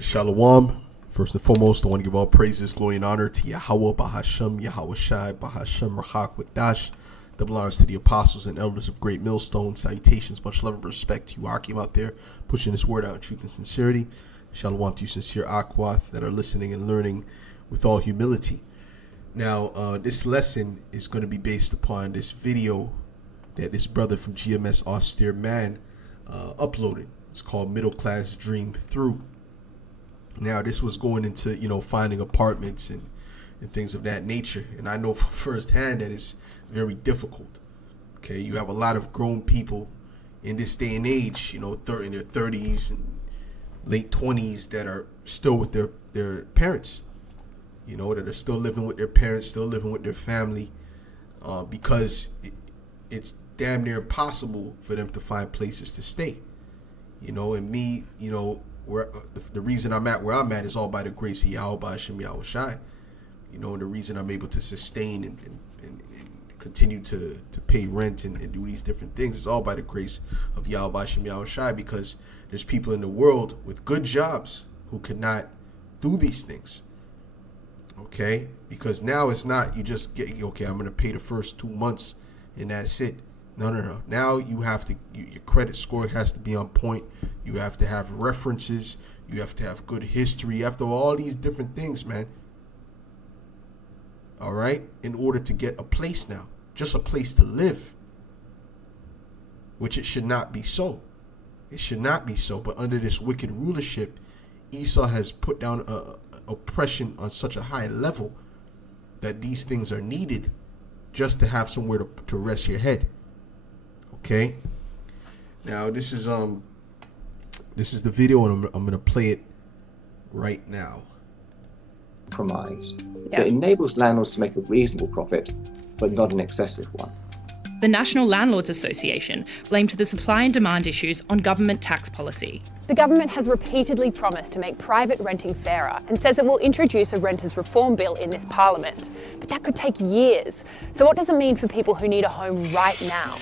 Shalom. First and foremost, I want to give all praises, glory, and honor to Yahweh, Bahasham, Yahweh Shai, Bahasham, Rachak, with Dash. Double honors to the apostles and elders of Great Millstone. Salutations, much love and respect to you, Akim, out there, pushing this word out in truth and sincerity. Shalom to you, sincere Akwath, that are listening and learning with all humility. Now, this lesson is going to be based upon this video that this brother from GMS Austere Man uploaded. It's called Middle Class Dream Through. Now, this was going into, finding apartments and things of that nature. And I know firsthand that it's very difficult. Okay, you have a lot of grown people in this day and age, in their 30s and late 20s that are still with their parents, that are still living with their parents, still living with their family, because it's damn near impossible for them to find places to stay. And me, where the reason I'm at where I'm at is all by the grace of Yahweh Hashem Yahweh Shai. And the reason I'm able to sustain and continue to pay rent and do these different things is all by the grace of Yahweh Hashem Yahweh Shai, because there's people in the world with good jobs who cannot do these things. Okay? Because now it's not you just get, okay, I'm going to pay the first 2 months and that's it. No. Now you have to, your credit score has to be on point. You have to have references. You have to have good history. You have to have all these different things, man. All right? In order to get a place now. Just a place to live. Which it should not be so. It should not be so. But under this wicked rulership, Esau has put down oppression on such a high level that these things are needed just to have somewhere to rest your head. Okay, now this is the video, and I'm gonna play it right now. Compromise that enables landlords to make a reasonable profit, but not an excessive one. The National Landlords Association blamed the supply and demand issues on government tax policy. The government has repeatedly promised to make private renting fairer and says it will introduce a renters reform bill in this parliament. But that could take years. So what does it mean for people who need a home right now?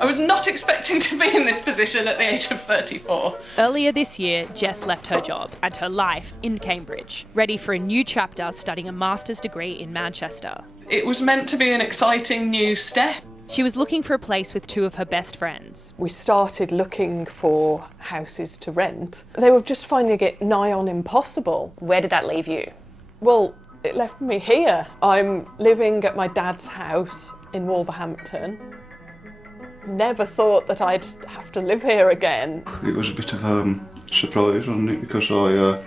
I was not expecting to be in this position at the age of 34. Earlier this year, Jess left her job and her life in Cambridge, ready for a new chapter studying a master's degree in Manchester. It was meant to be an exciting new step. She was looking for a place with two of her best friends. We started looking for houses to rent. They were just finding it nigh on impossible. Where did that leave you? Well, it left me here. I'm living at my dad's house in Wolverhampton. Never thought that I'd have to live here again. It was a bit of a surprise, wasn't it? Because I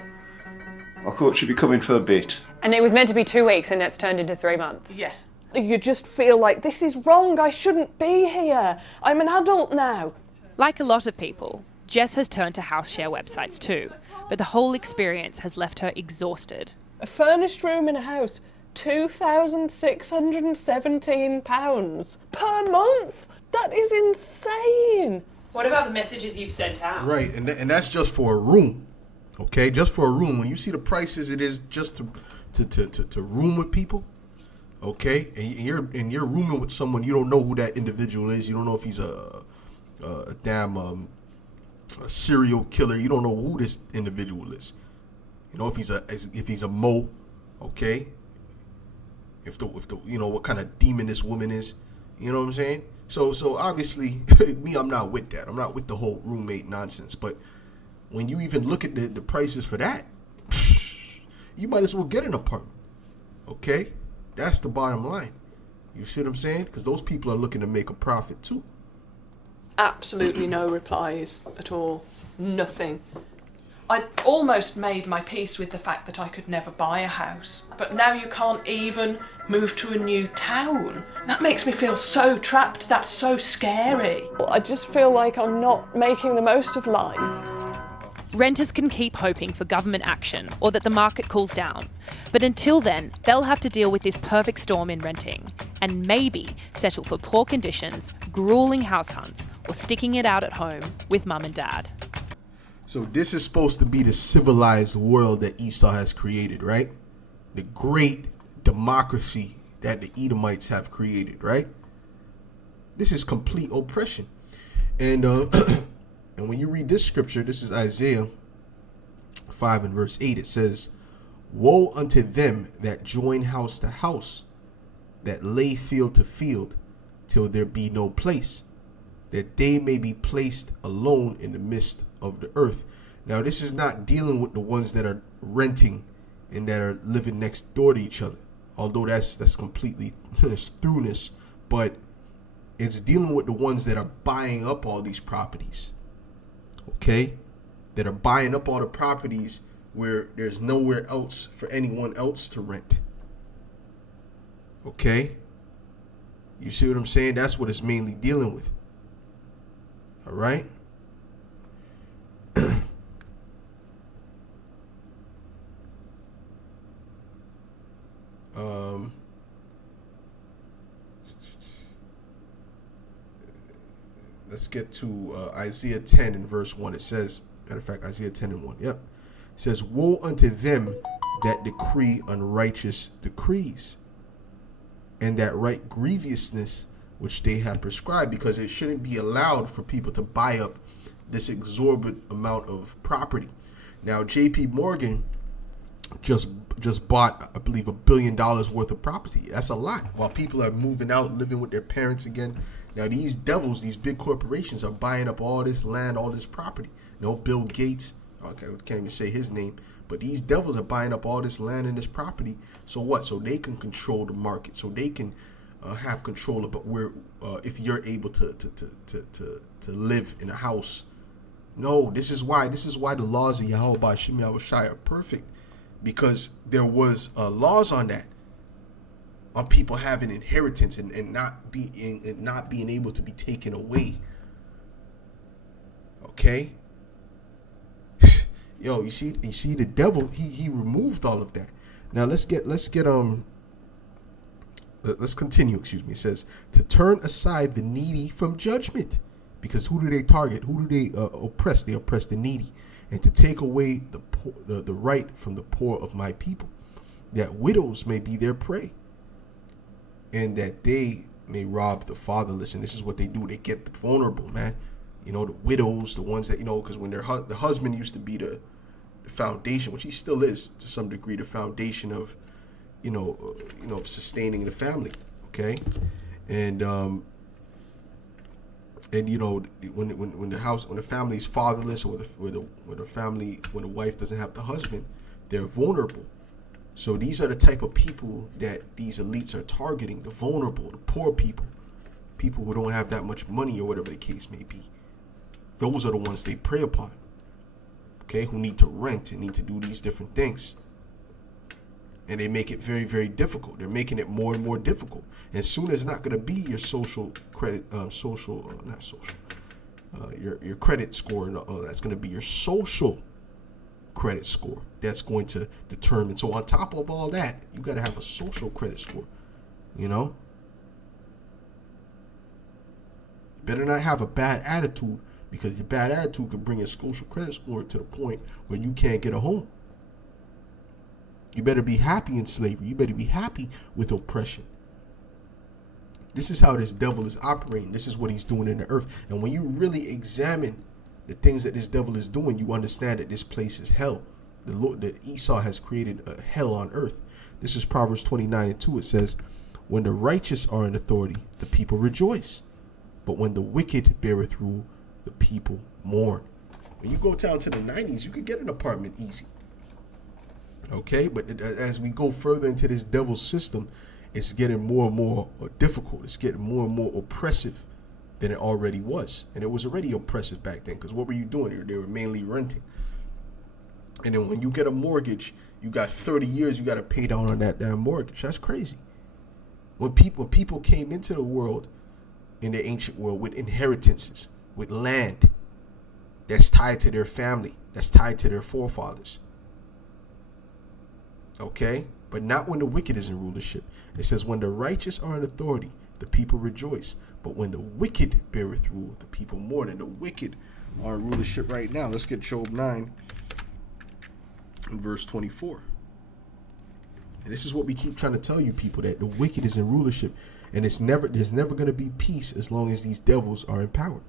thought she'd be coming for a bit. And it was meant to be 2 weeks and it's turned into 3 months. Yeah. You just feel like, this is wrong, I shouldn't be here. I'm an adult now. Like a lot of people, Jess has turned to house share websites too, but the whole experience has left her exhausted. A furnished room in a house, £2,617 per month. That is insane. What about the messages you've sent out? Right, and that's just for a room. Okay, just for a room. When you see the prices it is just to room with people. Okay, and you're rooming with someone, you don't know who that individual is. You don't know if he's a damn serial killer. You don't know who this individual is. If he's a Mo, okay. If the what kind of demon this woman is, you know what I'm saying? So obviously, me, I'm not with that. I'm not with the whole roommate nonsense. But when you even look at the prices for that, you might as well get an apartment. Okay? That's the bottom line. You see what I'm saying? Because those people are looking to make a profit too. Absolutely no replies at all. Nothing. I almost made my peace with the fact that I could never buy a house. But now you can't even move to a new town. That makes me feel so trapped. That's so scary. I just feel like I'm not making the most of life. Renters can keep hoping for government action or that the market cools down. But until then, they'll have to deal with this perfect storm in renting and maybe settle for poor conditions, grueling house hunts, or sticking it out at home with mum and dad. So this is supposed to be the civilized world that Esau has created, right? The great democracy that the Edomites have created, right? This is complete oppression. And and when you read this scripture, this is Isaiah 5 and verse 8, it says, woe unto them that join house to house, that lay field to field, till there be no place, that they may be placed alone in the midst of the earth. Now, this is not dealing with the ones that are renting and that are living next door to each other, although that's completely throughness, but it's dealing with the ones that are buying up all these properties, okay? That are buying up all the properties where there's nowhere else for anyone else to rent, okay? You see what I'm saying? That's what it's mainly dealing with, all right? Let's get to Isaiah 10 and verse 1. It says, matter of fact, Isaiah 10 and 1. Yep. It says, woe unto them that decree unrighteous decrees, and that write grievousness which they have prescribed, because it shouldn't be allowed for people to buy up this exorbitant amount of property. Now, J.P. Morgan just bought, I believe, $1 billion worth of property. That's a lot. While people are moving out, living with their parents again. Now, these devils, these big corporations are buying up all this land, all this property. Bill Gates, okay, I can't even say his name, but these devils are buying up all this land and this property. So what? So they can control the market. So they can have control about where, if you're able to live in a house. No, this is why the laws of Yahweh Ba'Shem Yahushai are perfect, because there was laws on that, on people having inheritance and not being able to be taken away. Okay. Yo, you see the devil, he removed all of that. Now let's continue, excuse me. It says to turn aside the needy from judgment, because who do they target? Who do they oppress? They oppress the needy, and to take away the poor, the right from the poor of my people, that widows may be their prey, and that they may rob the fatherless. And this is what they do. They get the vulnerable, man. The widows, the ones that, because when the husband used to be the foundation, which he still is to some degree, the foundation of, of sustaining the family. Okay. And when the family is fatherless, or when the wife doesn't have the husband, they're vulnerable. So these are the type of people that these elites are targeting: the vulnerable, the poor people who don't have that much money, or whatever the case may be. Those are the ones they prey upon. Okay, who need to rent and need to do these different things. And they make it very, very difficult. They're making it more and more difficult. And soon it's not going to be your social credit, your credit score. That's going to be your social credit score. That's going to determine. So on top of all that, you got to have a social credit score. Better not have a bad attitude, because your bad attitude could bring your social credit score to the point where you can't get a home. You better be happy in slavery. You better be happy with oppression. This is how this devil is operating. This is what he's doing in the earth. And when you really examine the things that this devil is doing, you understand that this place is hell. The Lord, that Esau has created a hell on earth. This is Proverbs 29:2. It says, when the righteous are in authority, the people rejoice. But when the wicked beareth rule, the people mourn. When you go down to the 90s, you could get an apartment easy. Okay, but as we go further into this devil's system, it's getting more and more difficult. It's getting more and more oppressive than it already was. And it was already oppressive back then, because what were you doing? They were mainly renting. And then when you get a mortgage, you got 30 years you got to pay down on that damn mortgage. That's crazy. When people came into the world, in the ancient world, with inheritances, with land that's tied to their family, that's tied to their forefathers. Okay? But not when the wicked is in rulership. It says, when the righteous are in authority, the people rejoice. But when the wicked beareth rule, the people mourn. And the wicked are in rulership right now. Let's get Job 9 and verse 24. And this is what we keep trying to tell you people, that the wicked is in rulership. And there's never going to be peace as long as these devils are in power.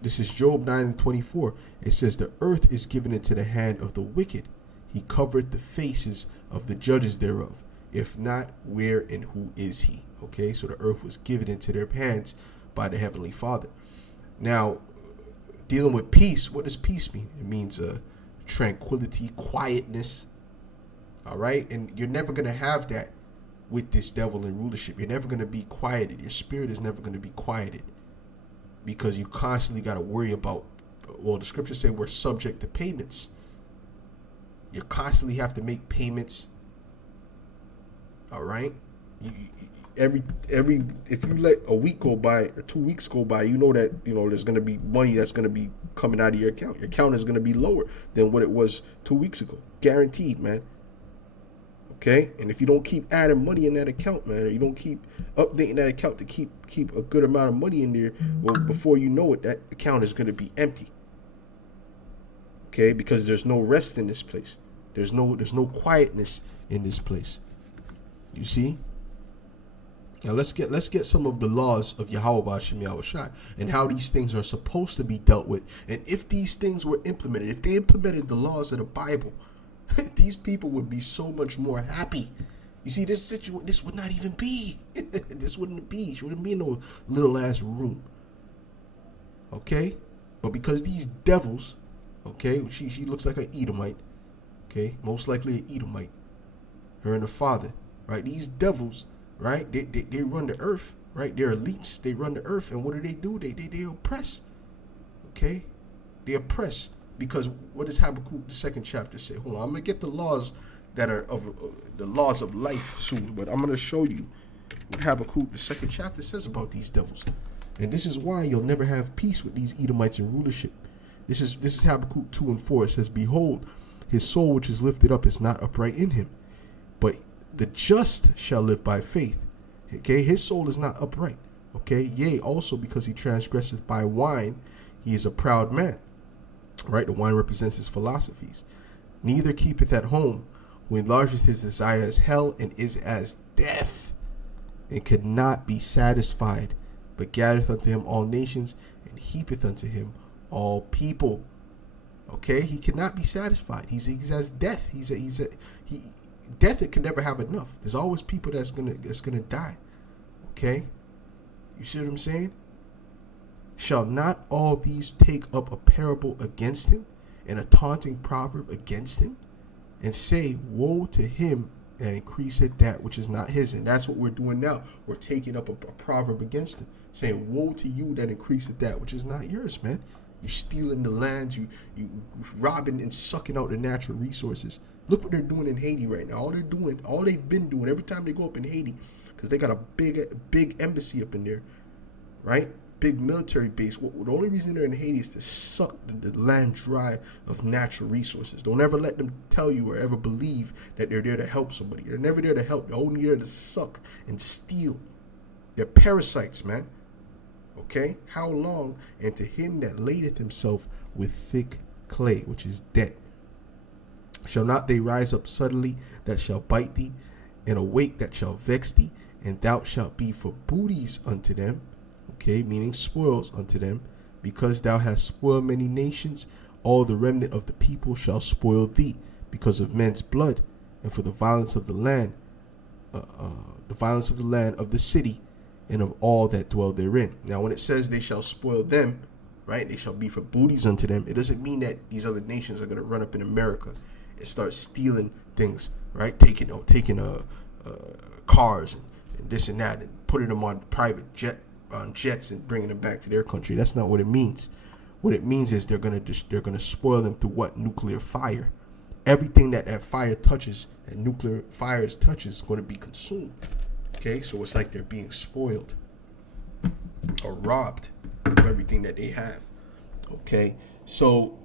This is Job 9:24. It says, the earth is given into the hand of the wicked. He covered the faces of the judges thereof. If not, where and who is he? Okay, so the earth was given into their hands by the Heavenly Father. Now, dealing with peace, what does peace mean? It means tranquility, quietness. All right, and you're never going to have that with this devil in rulership. You're never going to be quieted. Your spirit is never going to be quieted, because you constantly got to worry about, well, the scriptures say we're subject to payments. You constantly have to make payments. All right, every if you let a week go by or 2 weeks go by, you know that there's going to be money that's going to be coming out of your account. Your account is going to be lower than what it was 2 weeks ago, guaranteed, man. Okay, and if you don't keep adding money in that account, man, or you don't keep updating that account to keep a good amount of money in there, well, before you know it, that account is going to be empty. Okay, because there's no rest in this place. There's no quietness in this place. You see? Now let's get some of the laws of Yahweh B'Shem Yahushua and how these things are supposed to be dealt with. And if these things were implemented, if they implemented the laws of the Bible, these people would be so much more happy. You see, this would not even be. This wouldn't be. She wouldn't be in no little ass room. Okay? But because these devils, okay, she looks like an Edomite. Okay? Most likely an Edomite. Her and her father. Right? These devils, right? They run the earth. Right? They're elites. They run the earth. And what do? They oppress. Okay? They oppress. Because what does Habakkuk, the 2nd chapter, say? Hold on, I'm going to get the laws that are of the laws of life soon, but I'm going to show you what Habakkuk, the 2nd chapter, says about these devils. And this is why you'll never have peace with these Edomites in rulership. This is Habakkuk 2:4. It says, behold, his soul which is lifted up is not upright in him, but the just shall live by faith. Okay, his soul is not upright. Okay, yea, also because he transgresseth by wine, he is a proud man. Right, the wine represents his philosophies. Neither keepeth at home, who enlargeth his desire as hell, and is as death, and could not be satisfied, but gathereth unto him all nations, and heapeth unto him all people. Okay, he cannot be satisfied. He's as death. Death. It can never have enough. There's always people that's gonna die. Okay, you see what I'm saying? Shall not all these take up a parable against him, and a taunting proverb against him, and say, woe to him that increaseth that which is not his? And that's what we're doing now. We're taking up a proverb against him, saying, woe to you that increaseth that which is not yours, man. You stealing the lands, you robbing and sucking out the natural resources. Look what they're doing in Haiti right now. All they've been doing, every time they go up in Haiti, because they got a big embassy up in there, right? Big military base. The only reason they're in Haiti is to suck the land dry of natural resources. Don't ever let them tell you or ever believe that they're there to help somebody. They're never there to help. They're only there to suck and steal. They're parasites, man. Okay? How long? And to him that ladeth himself with thick clay, which is debt. Shall not they rise up suddenly that shall bite thee, and awake that shall vex thee, and thou shalt be for booties unto them. Okay, meaning spoils unto them, because thou hast spoiled many nations. All the remnant of the people shall spoil thee, because of men's blood, and for the violence of the land, of the city, and of all that dwell therein. Now, when it says they shall spoil them, right, they shall be for booties unto them, it doesn't mean that these other nations are going to run up in America and start stealing things, right? Taking cars and this and that, and putting them on private jets and bringing them back to their country. That's not what it means. What it means is they're gonna spoil them through what? Nuclear fire. Everything that fire touches, that nuclear fires touches, is going to be consumed. Okay, so it's like they're being spoiled or robbed of everything that they have. Okay, so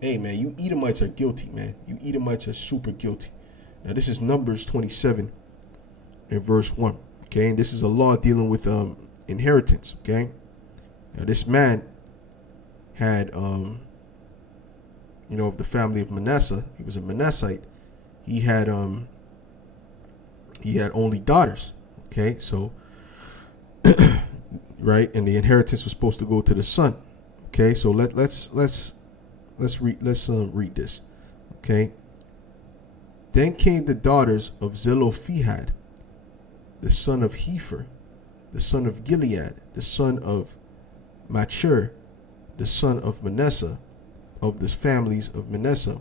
hey man, you Edomites are guilty, man. You Edomites are super guilty. Now this is Numbers 27 and verse 1. Okay, and this is a law dealing with inheritance. Okay, now this man had of the family of Manasseh. He was a Manassite. He had only daughters. Okay, so right? And the inheritance was supposed to go to the son. Okay, so let's read this. Okay. Then came the daughters of Zelophehad, the son of Hepher, the son of Gilead, the son of Machir, the son of Manasseh, of the families of Manasseh,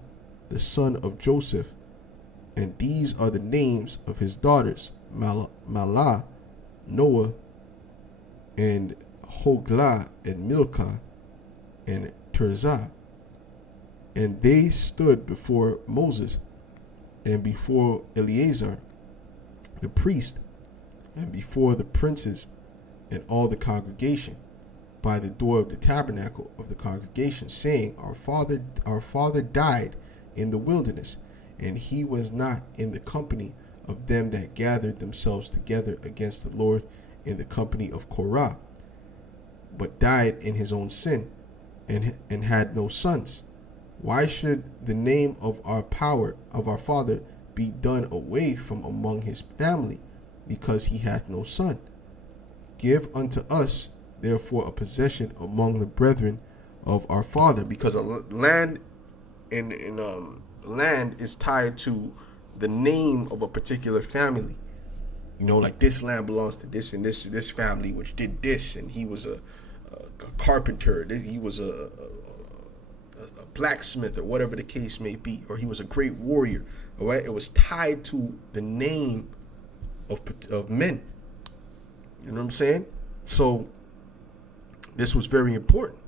the son of Joseph. And these are the names of his daughters: Malah, Noah, and Hoglah, and Milcah, and Tirzah. And they stood before Moses, and before Eleazar the priest, and before the princes and all the congregation, by the door of the tabernacle of the congregation, saying, Our father died in the wilderness, and he was not in the company of them that gathered themselves together against the Lord in the company of Korah, but died in his own sin, and had no sons. Why should the name of our father be done away from among his family, because he hath no son? Give unto us therefore a possession among the brethren of our father, because a land land is tied to the name of a particular family. Like this land belongs to this and this family, which did this, and he was a carpenter, he was a blacksmith, or whatever the case may be, or he was a great warrior. All right, it was tied to the name of men. You know what I'm saying? So this was very important.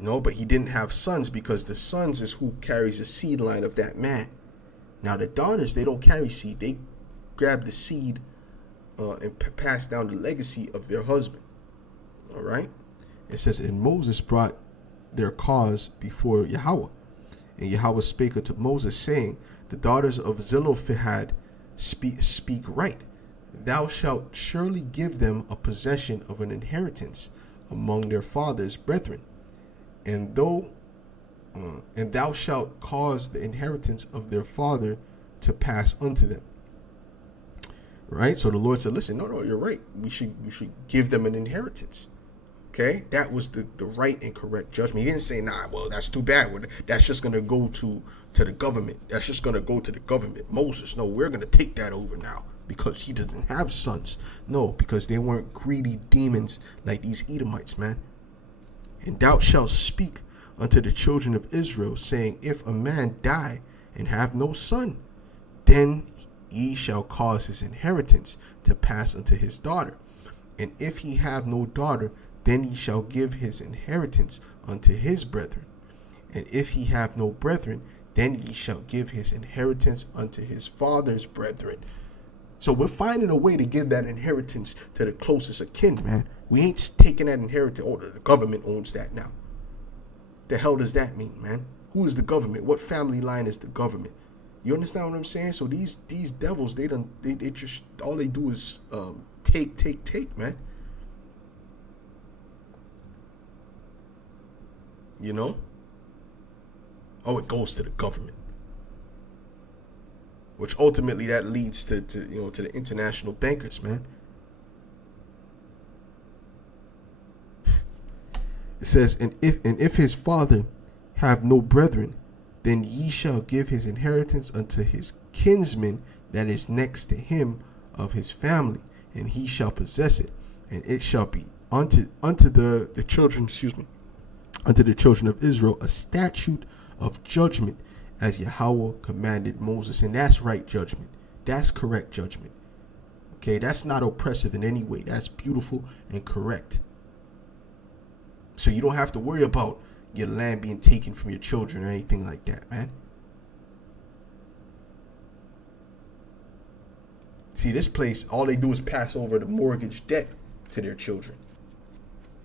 But he didn't have sons, because the sons is who carries the seed line of that man. Now the daughters, they don't carry seed. They grab the seed and pass down the legacy of their husband. All right. It says, and Moses brought their cause before Yahweh. And Yahweh spake unto Moses, saying, The daughters of Zelophehad speak right. Thou shalt surely give them a possession of an inheritance among their father's brethren. And thou shalt cause the inheritance of their father to pass unto them. Right? So the Lord said, listen, no, you're right. We should give them an inheritance. Okay? That was the right and correct judgment. He didn't say, well, that's too bad. That's just going to go to the government. That's just going to go to the government. Moses, no, we're going to take that over now, because he doesn't have sons. No, because they weren't greedy demons like these Edomites, man. And thou shalt speak unto the children of Israel, saying, If a man die and have no son, then ye shall cause his inheritance to pass unto his daughter. And if he have no daughter, then ye shall give his inheritance unto his brethren. And if he have no brethren, then ye shall give his inheritance unto his father's brethren. So we're finding a way to give that inheritance to the closest of kin, man. We ain't taking that inheritance. The government owns that now. The hell does that mean, man? Who is the government? What family line is the government? You understand what I'm saying? So these devils, they just, all they do is take, man. It goes to the government, which ultimately that leads to the international bankers, man. It says, and if his father have no brethren, then ye shall give his inheritance unto his kinsman that is next to him of his family, and he shall possess it, and it shall be unto the children, unto the children of Israel a statute of judgment, as Yahweh commanded Moses. And that's right judgment. That's correct judgment. Okay, that's not oppressive in any way. That's beautiful and correct. So you don't have to worry about your land being taken from your children or anything like that, man. See, this place, all they do is pass over the mortgage debt to their children.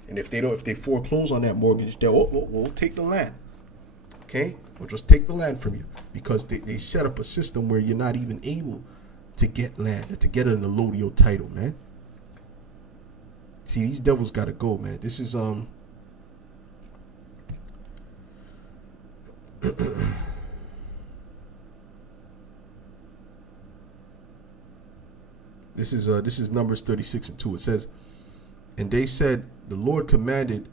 And if they foreclose on that mortgage debt, we'll take the land. Okay? We'll just take the land from you, because they set up a system where you're not even able to get land or to get an allodial title, man. See, these devils gotta go, man. This is This is Numbers 36:2. It says, And they said, the Lord commanded,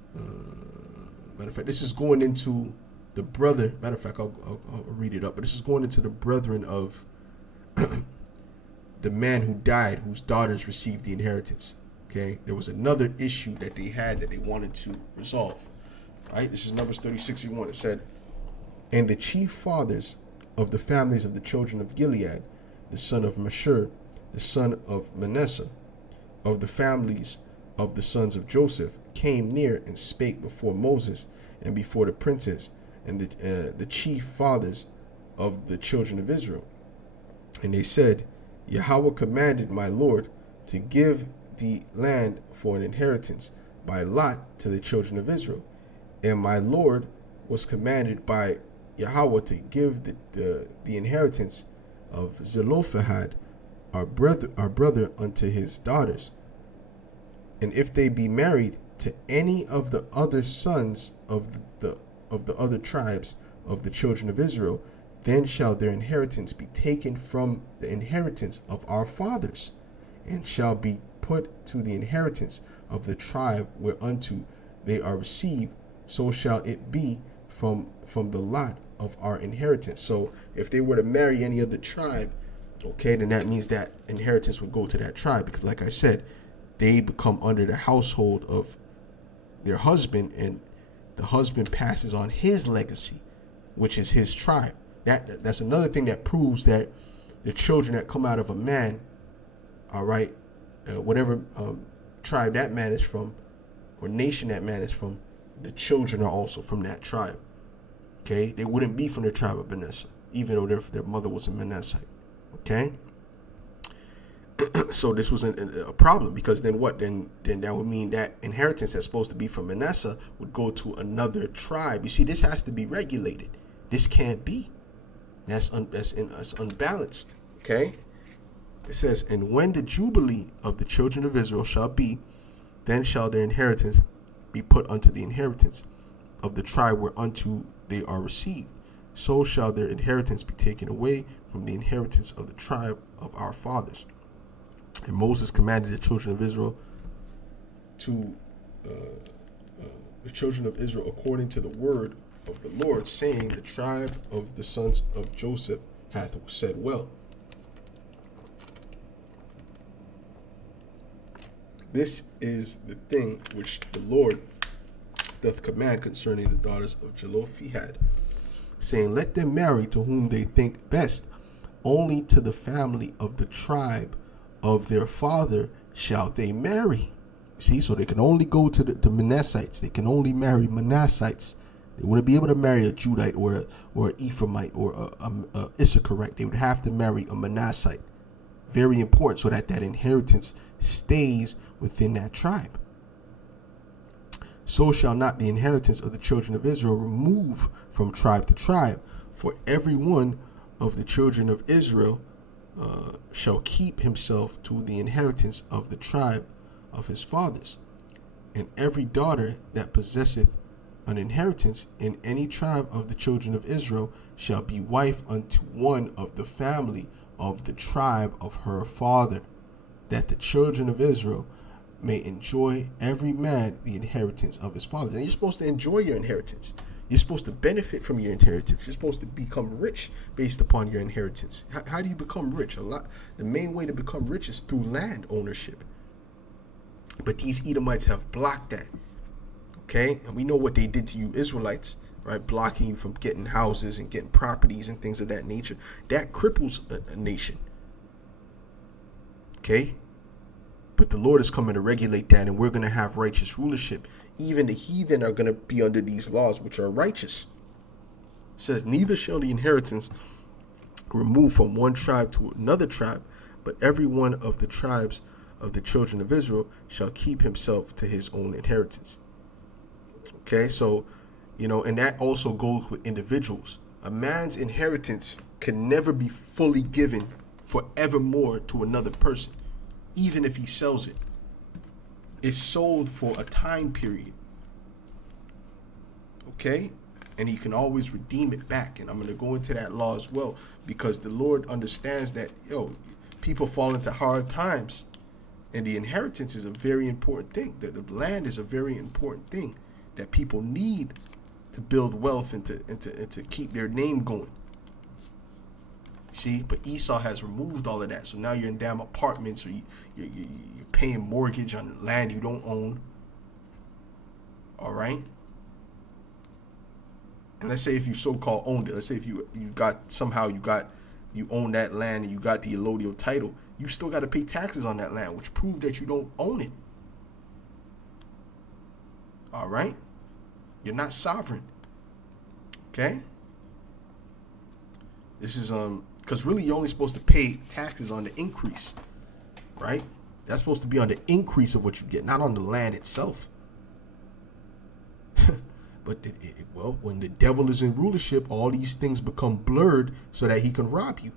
matter of fact, this is going into the brother, matter of fact, I'll read it up, but this is going into the brethren of the man who died, whose daughters received the inheritance. Okay, there was another issue that they had that they wanted to resolve. Right, this is Numbers 30:61. It said, and the chief fathers of the families of the children of Gilead, the son of Mashur, the son of Manasseh, of the families of the sons of Joseph, came near and spake before Moses and before the princes and the chief fathers of the children of Israel. And they said, Yahweh commanded my Lord to give the land for an inheritance by lot to the children of Israel. And my Lord was commanded by Yahweh to give the inheritance of Zelophehad, our brother unto his daughters. And if they be married to any of the other sons of the other tribes of the children of Israel, then shall their inheritance be taken from the inheritance of our fathers, and shall be put to the inheritance of the tribe whereunto they are received. So shall it be from the lot of our inheritance. So if they were to marry any other tribe, okay, then that means that inheritance would go to that tribe, because like I said, they become under the household of their husband, and the husband passes on his legacy, which is his tribe. That's another thing that proves that the children that come out of a man, all right, whatever tribe that man is from, or nation that man is from, the children are also from that tribe. Okay, they wouldn't be from the tribe of Manasseh, even though their mother was a Manassite. Okay, so this was a problem, because then what? Then that would mean that inheritance that's supposed to be from Manasseh would go to another tribe. You see, this has to be regulated. This can't be. That's unbalanced. Okay, it says, and when the jubilee of the children of Israel shall be, then shall their inheritance be put unto the inheritance of the tribe whereunto they are received. So shall their inheritance be taken away from the inheritance of the tribe of our fathers. And Moses commanded the children of Israel according to the word of the Lord, saying, the tribe of the sons of Joseph hath said well. This is the thing which the Lord doth command concerning the daughters of Zelophehad, saying, let them marry to whom they think best, only to the family of the tribe of their father shall they marry. See, so they can only go to the Manassites. They can only marry Manassites. They wouldn't be able to marry a Judite or an Ephraimite or a Issacharite. They would have to marry a Manassite. Very important, so that inheritance stays within that tribe. So shall not the inheritance of the children of Israel remove from tribe to tribe, for every one of the children of Israel shall keep himself to the inheritance of the tribe of his fathers. And every daughter that possesseth an inheritance in any tribe of the children of Israel shall be wife unto one of the family of the tribe of her father, that the children of Israel may enjoy every man the inheritance of his fathers. And you're supposed to enjoy your inheritance. You're supposed to benefit from your inheritance. You're supposed to become rich based upon your inheritance. How do you become rich? The main way to become rich is through land ownership. But these Edomites have blocked that. Okay? And we know what they did to you Israelites, right? Blocking you from getting houses and getting properties and things of that nature. That cripples a nation. Okay? But the Lord is coming to regulate that, and we're going to have righteous rulership. Even the heathen are going to be under these laws, which are righteous. It says, neither shall the inheritance remove from one tribe to another tribe, but every one of the tribes of the children of Israel shall keep himself to his own inheritance. Okay, so, and that also goes with individuals. A man's inheritance can never be fully given forevermore to another person, even if he sells it. It's sold for a time period. Okay? And he can always redeem it back. And I'm going to go into that law as well, because the Lord understands that, people fall into hard times. And the inheritance is a very important thing. The land is a very important thing that people need to build wealth and to keep their name going. See, but Esau has removed all of that. So now you're in damn apartments, or you're paying mortgage on land you don't own. All right. And let's say if you so-called owned it, let's say if you own that land and you got the allodial title, you still got to pay taxes on that land, which prove that you don't own it. All right. You're not sovereign. Okay. This is because really you're only supposed to pay taxes on the increase, right? That's supposed to be on the increase of what you get, not on the land itself. But well, when the devil is in rulership, all these things become blurred so that he can rob you.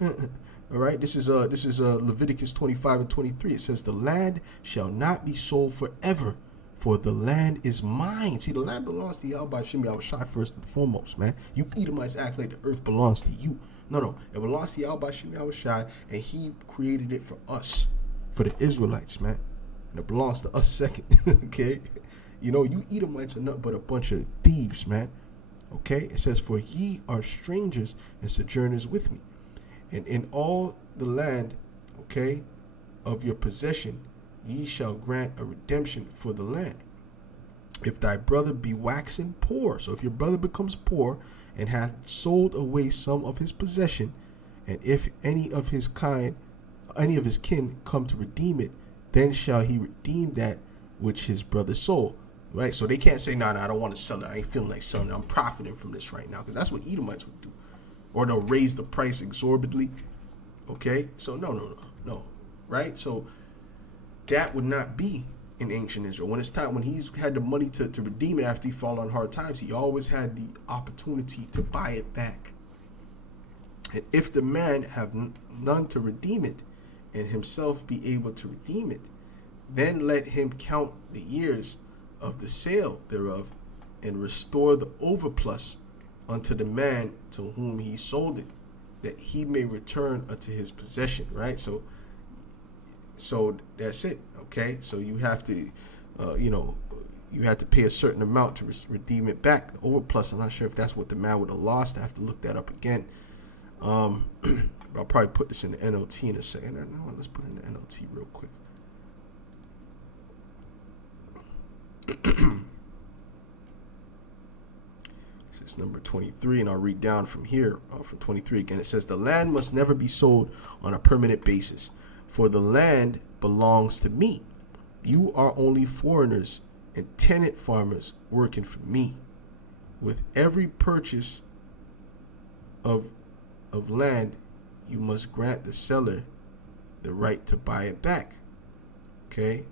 All right, this is Leviticus 25 and 23. It says, "The land shall not be sold forever, for the land is mine." See, the land belongs to Yahweh Shem Yahushai first and foremost, man. You Edomites act like the earth belongs to you. No, it belongs to Yahweh Shem Yahushai, and he created it for us, for the Israelites, man. And it belongs to us second, okay? You know, you Edomites are nothing but a bunch of thieves, man. Okay? It says, "For ye are strangers and sojourners with me. And in all the land, okay, of your possession, ye shall grant a redemption for the land. If thy brother be waxen poor," so if your brother becomes poor and hath sold away some of his possession, "and if any of his kin come to redeem it, then shall he redeem that which his brother sold." Right? So they can't say, "No, I don't want to sell it. I ain't feeling like selling it. I'm profiting from this right now." Because that's what Edomites would do. Or they'll raise the price exorbitantly. Okay? So no. Right? So that would not be in ancient Israel. When it's time, when he's had the money to redeem it after he fall on hard times, he always had the opportunity to buy it back. "And if the man have none to redeem it, and himself be able to redeem it, then let him count the years of the sale thereof, and restore the overplus unto the man to whom he sold it, that he may return unto his possession." Right? So that's it. Okay? So you have to, you have to pay a certain amount to redeem it back. The overplus, I'm not sure if that's what the man would have lost. I have to look that up again. I'll probably put this in the NLT in a second. No, let's put it in the NLT real quick. This is number 23, and I'll read down from here, from 23 again. It says, "The land must never be sold on a permanent basis, for the land belongs to me. You are only foreigners and tenant farmers working for me. With every purchase of land, you must grant the seller the right to buy it back." Okay?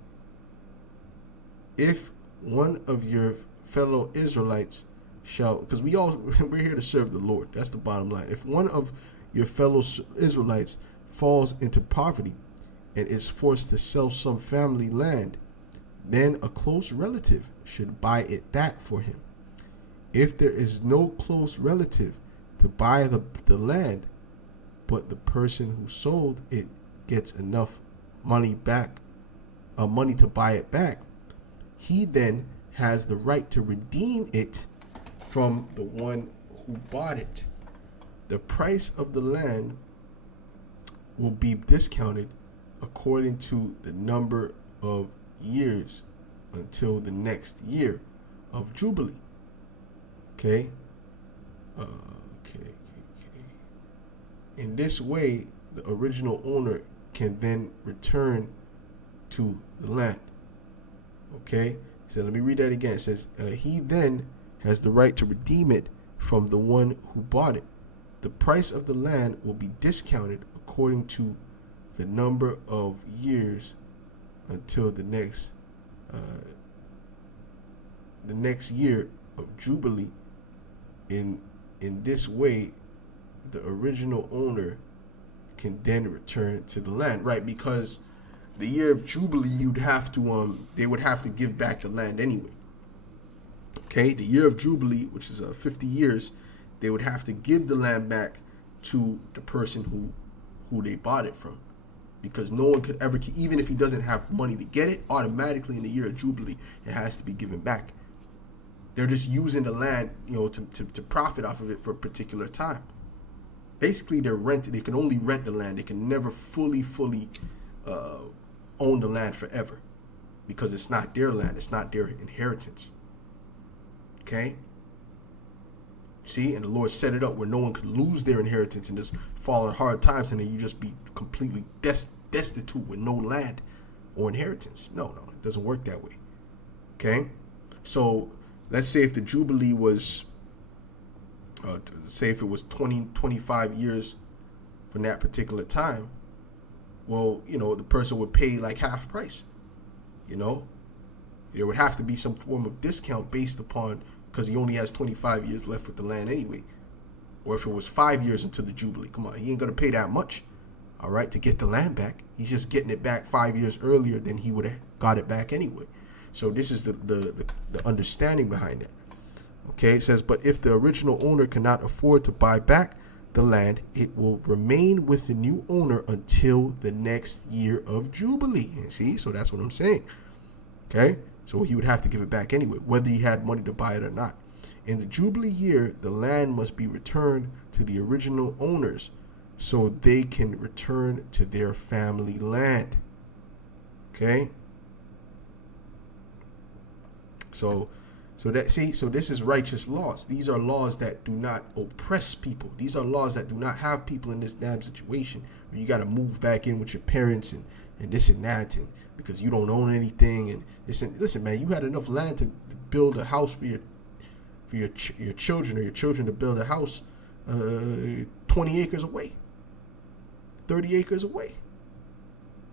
"If one of your fellow Israelites shall," because we're here to serve the Lord. That's the bottom line. "If one of your fellow Israelites falls into poverty and is forced to sell some family land, then a close relative should buy it back for him. If there is no close relative to buy the land, but the person who sold it gets enough money to buy it back, he then has the right to redeem it from the one who bought it. The price of the land will be discounted according to the number of years until the next year of Jubilee." Okay? Okay. In this way, the original owner can then return to the land. Okay? So let me read that again. It says, "He then has the right to redeem it from the one who bought it. The price of the land will be discounted according to the number of years until the next year of Jubilee. In this way, the original owner can then return to the land." Right? Because the year of Jubilee, they would have to give back the land anyway. Okay, the year of Jubilee, which is 50 years, they would have to give the land back to the person who they bought it from. because no one could ever, even if he doesn't have money to get it, automatically in the year of Jubilee, it has to be given back. They're just using the land, to profit off of it for a particular time. Basically, they're rented. They can only rent the land. They can never fully own the land forever, because it's not their land. It's not their inheritance. Okay? See, and the Lord set it up where no one could lose their inheritance and just fall in hard times, and then you just be completely destitute with no land or inheritance. No, it doesn't work that way. Okay? So let's say if the Jubilee was, say if it was 25 years from that particular time, well, the person would pay like half price. There would have to be some form of discount based upon, because he only has 25 years left with the land anyway. Or if it was 5 years until the Jubilee, come on, he ain't going to pay that much, all right, to get the land back. He's just getting it back 5 years earlier than he would have got it back anyway. So this is the understanding behind it. Okay, it says, but if the original owner cannot afford to buy back the land, it will remain with the new owner until the next year of Jubilee. You see, so that's what I'm saying. Okay, so he would have to give it back anyway, whether he had money to buy it or not. In the Jubilee year, the land must be returned to the original owners so they can return to their family land. Okay, so this is righteous laws. These are laws that do not oppress people. These are laws that do not have people in this damn situation where you got to move back in with your parents and this and that, and because you don't own anything and this. And listen, man, you had enough land to build a house for your children, or your children to build a house 20 acres away, 30 acres away.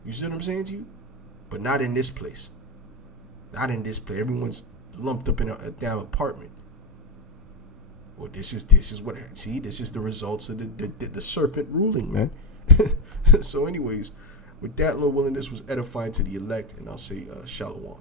You see what I'm saying to you? But not in this place. Not in this place. Everyone's lumped up in a damn apartment. Well, this is what, see, this is the results of the serpent ruling, man. So anyways, with that, Lord willing, this was edifying to the elect, and I'll say shalom.